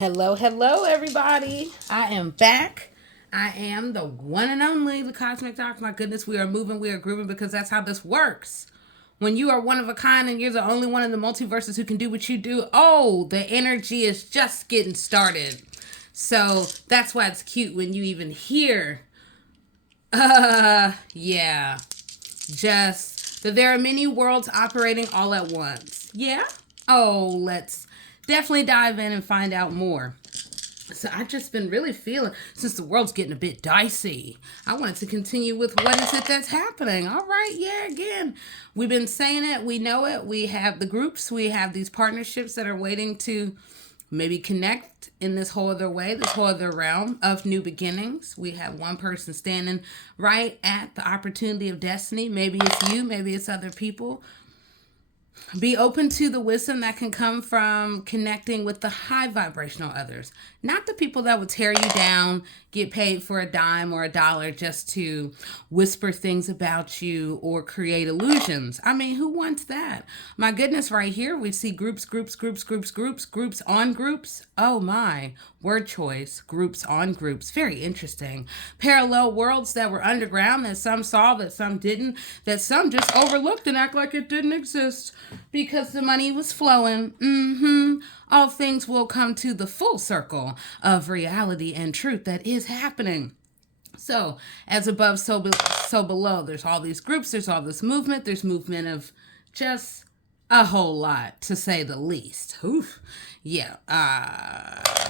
Hello, hello, everybody. I am back. I am the one and only, the Cosmic Doc. My goodness, we are moving, we are grooving because that's how this works. When you are one of a kind and you're the only one in the multiverses who can do what you do, oh, the energy is just getting started. So that's why it's cute when you even hear, yeah, just that there are many worlds operating all at once. Yeah? Oh, let's definitely dive in and find out more. So I've just been really feeling, since the world's getting a bit dicey, I wanted to continue with what is it that's happening. All right, yeah, again, we've been saying it, we know it, we have the groups, we have these partnerships that are waiting to maybe connect in this whole other way, this whole other realm of new beginnings. We have one person standing right at the opportunity of destiny. Maybe it's you, maybe it's other people. Be open to the wisdom that can come from connecting with the high vibrational others, not the people that would tear you down, get paid for a dime or a dollar just to whisper things about you or create illusions. I mean, who wants that? My goodness, right here we see groups on groups. Oh my, word choice, groups on groups. Very interesting. Parallel worlds that were underground that some saw, that some didn't, that some just overlooked and act like it didn't exist because the money was flowing. All things will come to the full circle of reality and truth that is happening. So, as above, so below. There's all these groups, there's all this movement, there's movement of just a whole lot, to say the least. Oof. Yeah.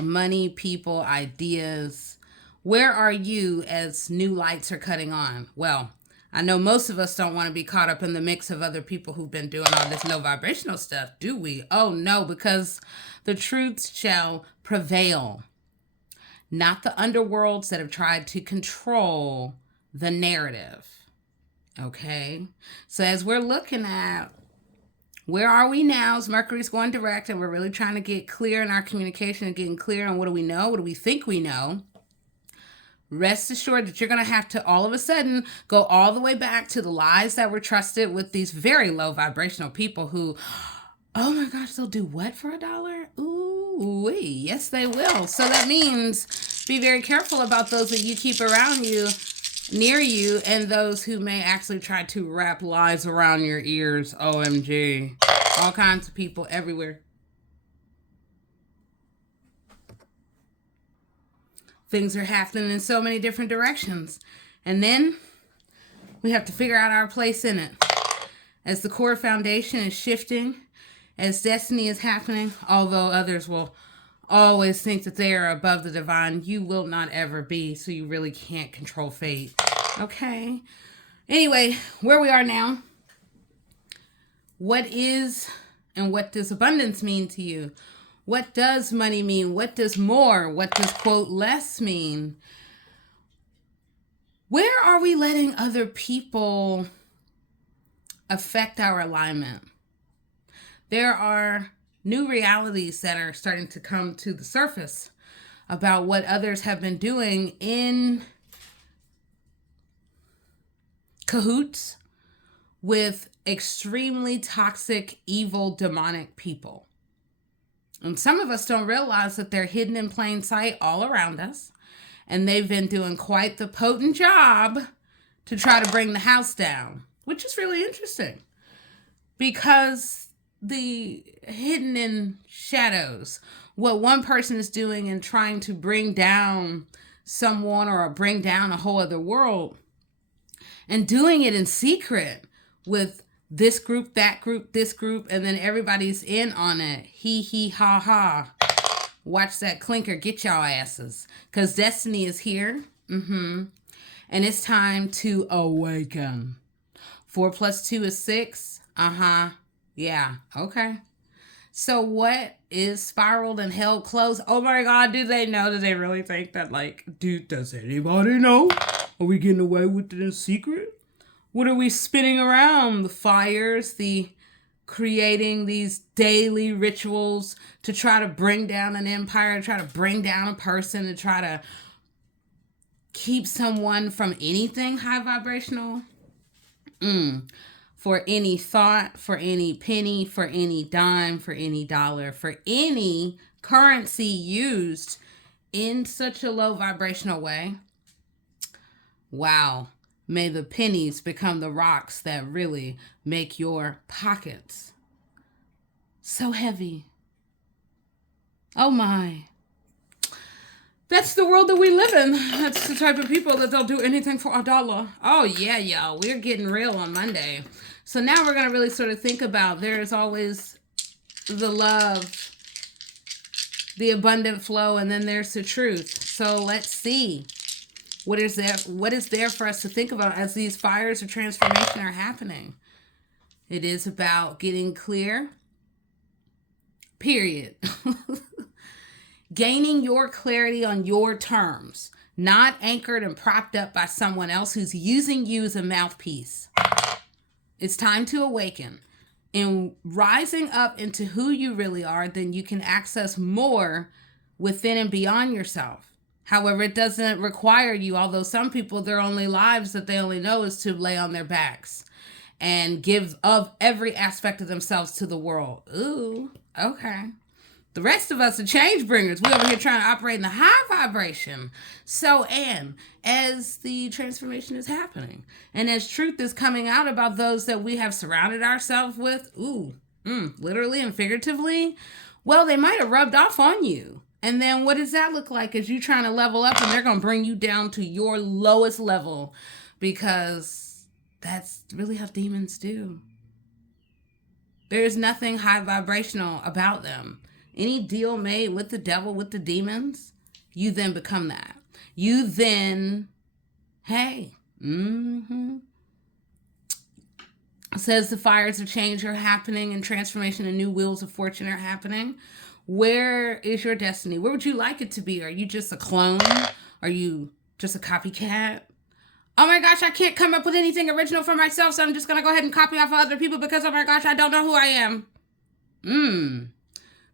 Money, people, ideas. Where are you as new lights are cutting on? Well, I know most of us don't want to be caught up in the mix of other people who've been doing all this low vibrational stuff, do we? Oh no, because the truths shall prevail, not the underworlds that have tried to control the narrative. Okay? So as we're looking at where are we now as Mercury's going direct and we're really trying to get clear in our communication and getting clear on what do we know, what do we think we know, rest assured that you're going to have to all of a sudden go all the way back to the lies that were trusted with these very low vibrational people who, oh my gosh, they'll do what for a dollar? Ooh, yes, they will. So that means be very careful about those that you keep around you, near you, and those who may actually try to wrap lies around your ears. OMG. All kinds of people everywhere. Things are happening in so many different directions. And then we have to figure out our place in it. As the core foundation is shifting, as destiny is happening, although others will always think that they are above the divine, you will not ever be, so you really can't control fate. Okay? Anyway, where we are now, what is and what does abundance mean to you? What does money mean? What does more? What does, quote, less mean? Where are we letting other people affect our alignment? There are new realities that are starting to come to the surface about what others have been doing in cahoots with extremely toxic, evil, demonic people. And some of us don't realize that they're hidden in plain sight all around us. And they've been doing quite the potent job to try to bring the house down, which is really interesting. Because the hidden in shadows, what one person is doing and trying to bring down someone or bring down a whole other world, and doing it in secret with this group, that group, this group, and then everybody's in on it. He, ha, ha. Watch that clinker get y'all asses. Because destiny is here. And it's time to awaken. 4 plus 2 is 6. Yeah, okay. So what is spiraled and held close? Oh my God, do they know? Do they really think that, like, dude, does anybody know? Are we getting away with it in secret? What are we spinning around? The fires, the creating these daily rituals to try to bring down an empire, to try to bring down a person, to try to keep someone from anything high vibrational? For any thought, for any penny, for any dime, for any dollar, for any currency used in such a low vibrational way, wow, may the pennies become the rocks that really make your pockets so heavy. Oh my. That's the world that we live in. That's the type of people that they'll do anything for a dollar. Oh yeah, y'all. We're getting real on Monday. So now we're going to really sort of think about there's always the love, the abundant flow, and then there's the truth. So let's see what is there for us to think about as these fires of transformation are happening. It is about getting clear, period. Gaining your clarity on your terms, not anchored and propped up by someone else who's using you as a mouthpiece. It's time to awaken. In rising up into who you really are, then you can access more within and beyond yourself. However, it doesn't require you, although some people, their only lives that they only know is to lay on their backs and give of every aspect of themselves to the world. Ooh, okay. The rest of us are change bringers. We over here trying to operate in the high vibration. So, and as the transformation is happening, and as truth is coming out about those that we have surrounded ourselves with, literally and figuratively, well, they might have rubbed off on you. And then what does that look like as you trying to level up and they're going to bring you down to your lowest level? Because that's really how demons do. There's nothing high vibrational about them. Any deal made with the devil, with the demons, you then become that. You then, hey, says the fires of change are happening and transformation and new wheels of fortune are happening. Where is your destiny? Where would you like it to be? Are you just a clone? Are you just a copycat? Oh my gosh, I can't come up with anything original for myself, so I'm just going to go ahead and copy off of other people because, oh my gosh, I don't know who I am.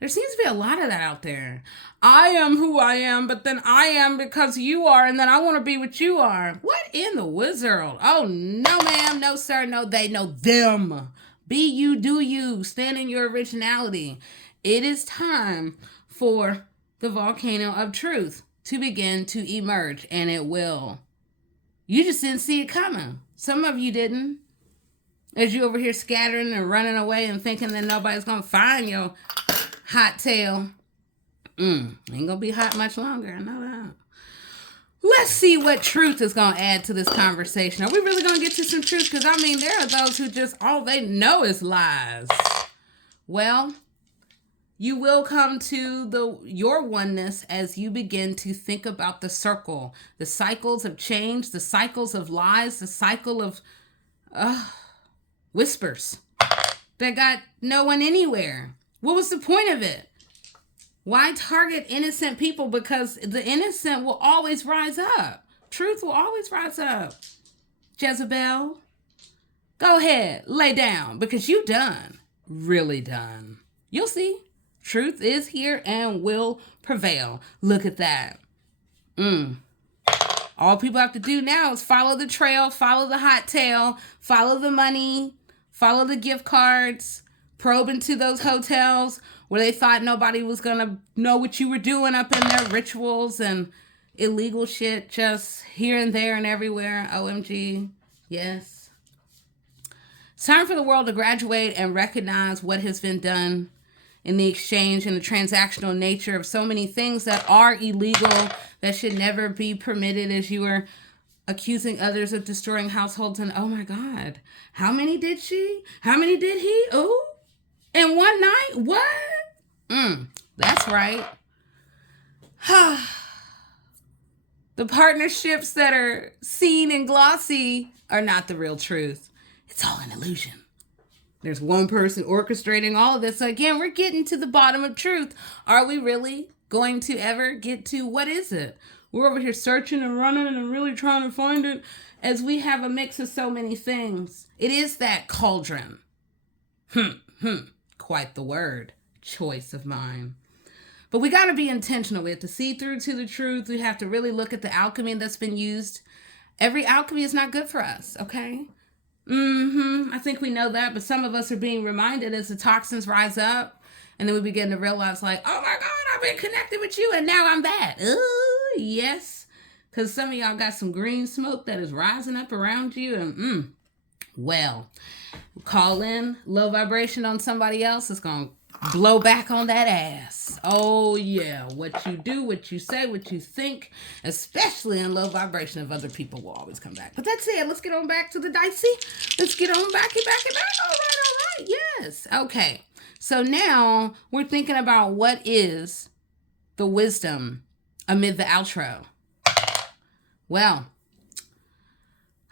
There seems to be a lot of that out there. I am who I am, but then I am because you are, and then I want to be what you are. What in the wizard? Oh, no, ma'am, no, sir, no, they, no, them. Be you, do you. Stand in your originality. It is time for the volcano of truth to begin to emerge, and it will. You just didn't see it coming. Some of you didn't. As you over here scattering and running away and thinking that nobody's going to find your hot tail. Ain't gonna be hot much longer. I know that. Let's see what truth is gonna add to this conversation. Are we really gonna get to some truth? Because I mean, there are those who just all they know is lies. Well, you will come to your oneness as you begin to think about the circle, the cycles of change, the cycles of lies, the cycle of whispers that got no one anywhere. What was the point of it? Why target innocent people? Because the innocent will always rise up. Truth will always rise up. Jezebel, go ahead, lay down because you done. Really done. You'll see. Truth is here and will prevail. Look at that. All people have to do now is follow the trail, follow the hot tail, follow the money, follow the gift cards, probe into those hotels where they thought nobody was going to know what you were doing up in their rituals and illegal shit just here and there and everywhere. OMG. Yes. It's time for the world to graduate and recognize what has been done in the exchange and the transactional nature of so many things that are illegal, that should never be permitted, as you were accusing others of destroying households. And oh my God, how many did she? How many did he? Oh, in one night? What? That's right. The partnerships that are seen and glossy are not the real truth. It's all an illusion. There's one person orchestrating all of this. So again, we're getting to the bottom of truth. Are we really going to ever get to what is it? We're over here searching and running and really trying to find it as we have a mix of so many things. It is that cauldron. Quite the word choice of mine. But we got to be intentional. We have to see through to the truth. We have to really look at the alchemy that's been used. Every alchemy is not good for us, okay? I think we know that, but some of us are being reminded as the toxins rise up, And then we begin to realize, like, oh my God, I've been connected with you and now I'm bad. Ooh, yes. Because some of y'all got some green smoke that is rising up around you. And, well, call in low vibration on somebody else. It's going to blow back on that ass. Oh, yeah. What you do, what you say, what you think, especially in low vibration of other people, will always come back. But that's it. Let's get on back to the dicey. Let's get on back. All right. Yes. Okay. So now we're thinking about what is the wisdom amid the outro. Well,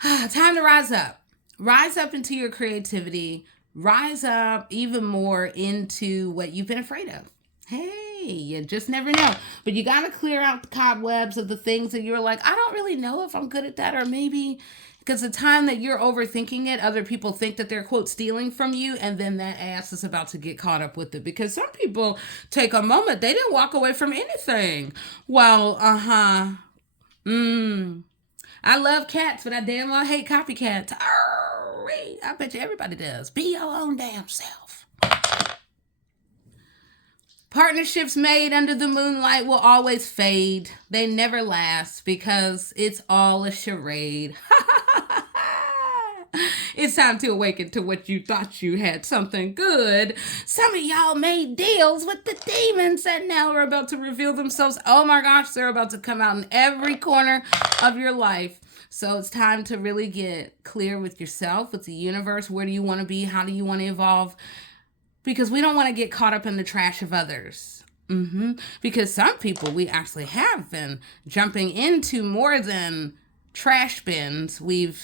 time to rise up. Rise up into your creativity. Rise up even more into what you've been afraid of. Hey, you just never know. But you got to clear out the cobwebs of the things that you're like, I don't really know if I'm good at that. Or maybe because the time that you're overthinking it, other people think that they're, quote, stealing from you. And then that ass is about to get caught up with it. Because some people take a moment. They didn't walk away from anything. Well, I love cats, but I damn well hate copycats. I bet you everybody does. Be your own damn self. Partnerships made under the moonlight will always fade. They never last because it's all a charade. It's time to awaken to what you thought you had something good. Some of y'all made deals with the demons that now are about to reveal themselves. Oh my gosh, they're about to come out in every corner of your life. So it's time to really get clear with yourself, with the universe. Where do you want to be? How do you want to evolve? Because we don't want to get caught up in the trash of others. Because some people, we actually have been jumping into more than trash bins. We've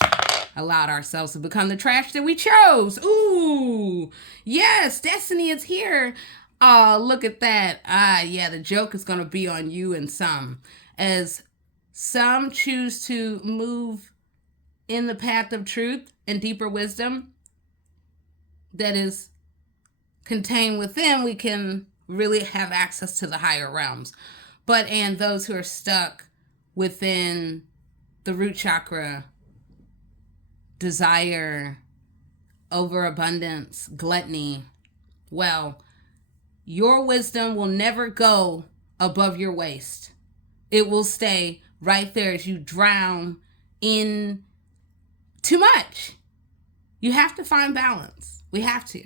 allowed ourselves to become the trash that we chose. Ooh, yes, destiny is here. Oh, look at that. Yeah, the joke is going to be on you and some. As some choose to move in the path of truth and deeper wisdom that is contained within, we can really have access to the higher realms. And those who are stuck within the root chakra, desire, overabundance, gluttony, well, your wisdom will never go above your waist. It will stay right there as you drown in too much. You have to find balance. We have to.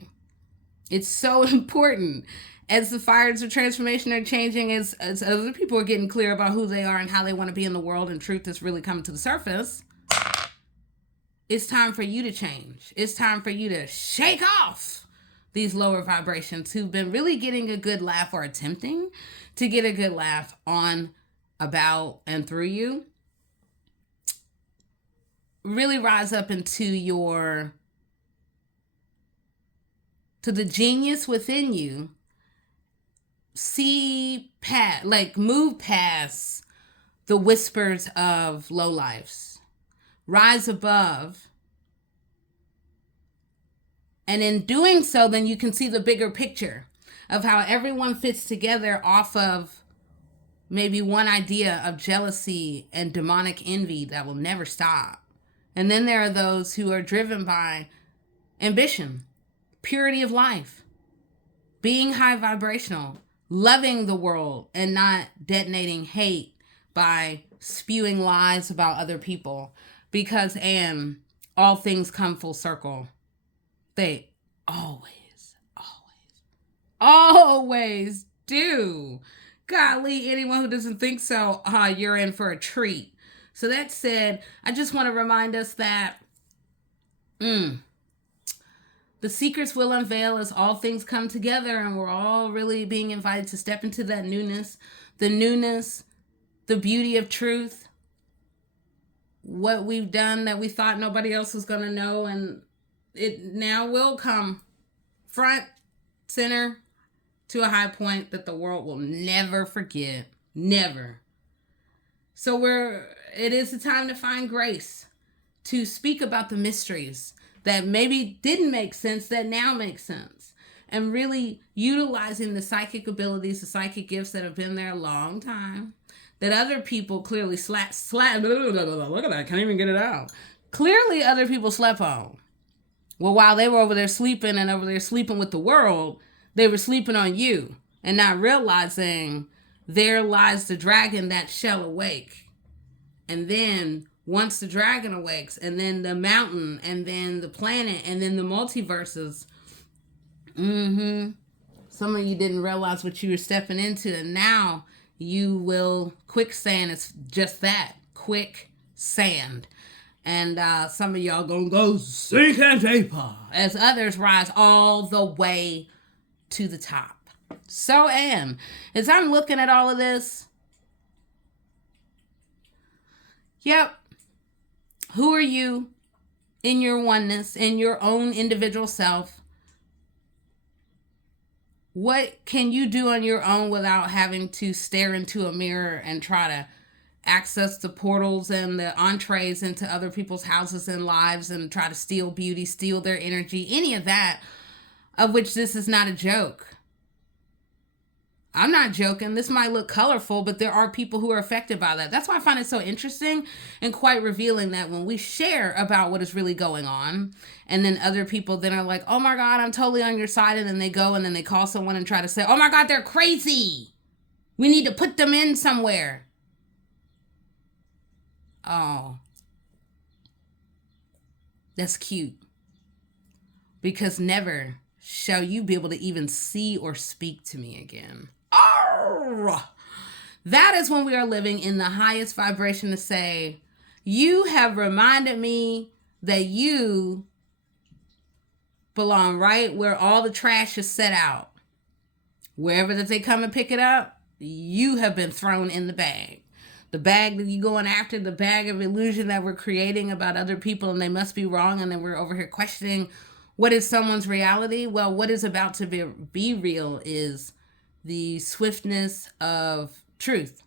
It's so important. As the fires of transformation are changing, as other people are getting clear about who they are and how they want to be in the world, and truth is really coming to the surface, it's time for you to change. It's time for you to shake off these lower vibrations who've been really getting a good laugh or attempting to get a good laugh on, about, and through you. Really rise up into to the genius within you. Move past the whispers of low lives. Rise above. And in doing so, then you can see the bigger picture of how everyone fits together off of maybe one idea of jealousy and demonic envy that will never stop. And then there are those who are driven by ambition, purity of life, being high vibrational, loving the world, and not detonating hate by spewing lies about other people. Because, and all things come full circle. They always do. Golly, anyone who doesn't think so, you're in for a treat. So that said, I just want to remind us that the secrets will unveil as all things come together, and we're all really being invited to step into that newness, the beauty of truth, what we've done that we thought nobody else was going to know, and it now will come front, center, to a high point that the world will never forget. Never. So it is the time to find grace, to speak about the mysteries that maybe didn't make sense, that now make sense. And really utilizing the psychic abilities, the psychic gifts that have been there a long time, that other people clearly look at that, I can't even get it out. Clearly other people slept on. Well, while they were over there sleeping with the world, They were sleeping on you and not realizing there lies the dragon that shall awake. And then once the dragon awakes, and then the mountain, and then the planet, and then the multiverses. Some of you didn't realize what you were stepping into, and now you will. Quicksand is just that, quicksand. And some of y'all gonna go sinking deeper as others rise all the way to the top. So, Anne, as I'm looking at all of this, yep, who are you in your oneness, in your own individual self? What can you do on your own without having to stare into a mirror and try to access the portals and the entrees into other people's houses and lives and try to steal beauty, steal their energy, any of that, of which this is not a joke. I'm not joking. This might look colorful, but there are people who are affected by that. That's why I find it so interesting and quite revealing that when we share about what is really going on, and then other people then are like, oh my God, I'm totally on your side. And then they go and then they call someone and try to say, oh my God, they're crazy. We need to put them in somewhere. Oh, that's cute. Because never shall you be able to even see or speak to me again. Oh, that is when we are living in the highest vibration to say, you have reminded me that you belong right where all the trash is set out. Wherever that they come and pick it up, you have been thrown in the bag. The bag that you going after, the bag of illusion that we're creating about other people and they must be wrong, and then we're over here questioning what is someone's reality. Well, what is about to be real is the swiftness of truth,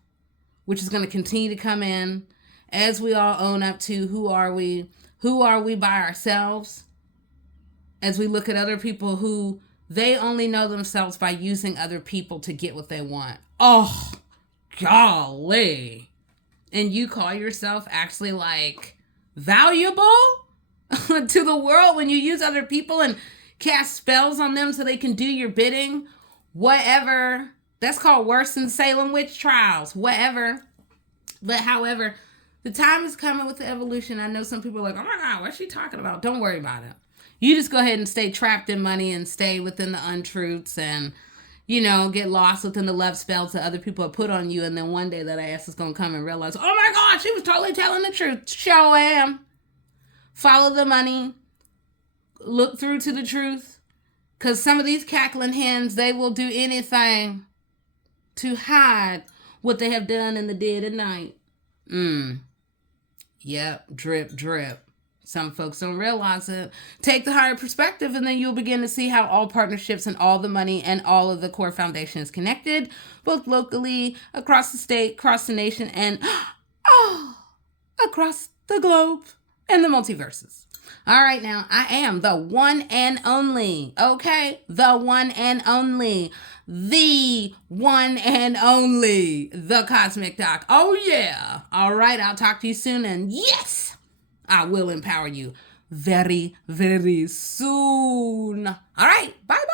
which is going to continue to come in as we all own up to who are we by ourselves, as we look at other people who they only know themselves by using other people to get what they want. Oh, golly. And you call yourself actually like valuable to the world when you use other people and cast spells on them so they can do your bidding. Whatever. That's called worse than Salem witch trials. Whatever. But however, the time is coming with the evolution. I know some people are like, oh my God, what's she talking about? Don't worry about it. You just go ahead and stay trapped in money and stay within the untruths and, you know, get lost within the love spells that other people have put on you. And then one day that ass is going to come and realize, oh my God, she was totally telling the truth. Sure am. Follow the money. Look through to the truth. Because some of these cackling hens, they will do anything to hide what they have done in the dead of night. Yep, drip, drip. Some folks don't realize it. Take the higher perspective and then you'll begin to see how all partnerships and all the money and all of the core foundation is connected, both locally, across the state, across the nation, and across the globe and the multiverses. All right, now, I am the one and only, okay? The one and only. The one and only. The Cosmic Doc. Oh, yeah. All right, I'll talk to you soon, and yes, I will empower you very, very soon. All right, bye-bye.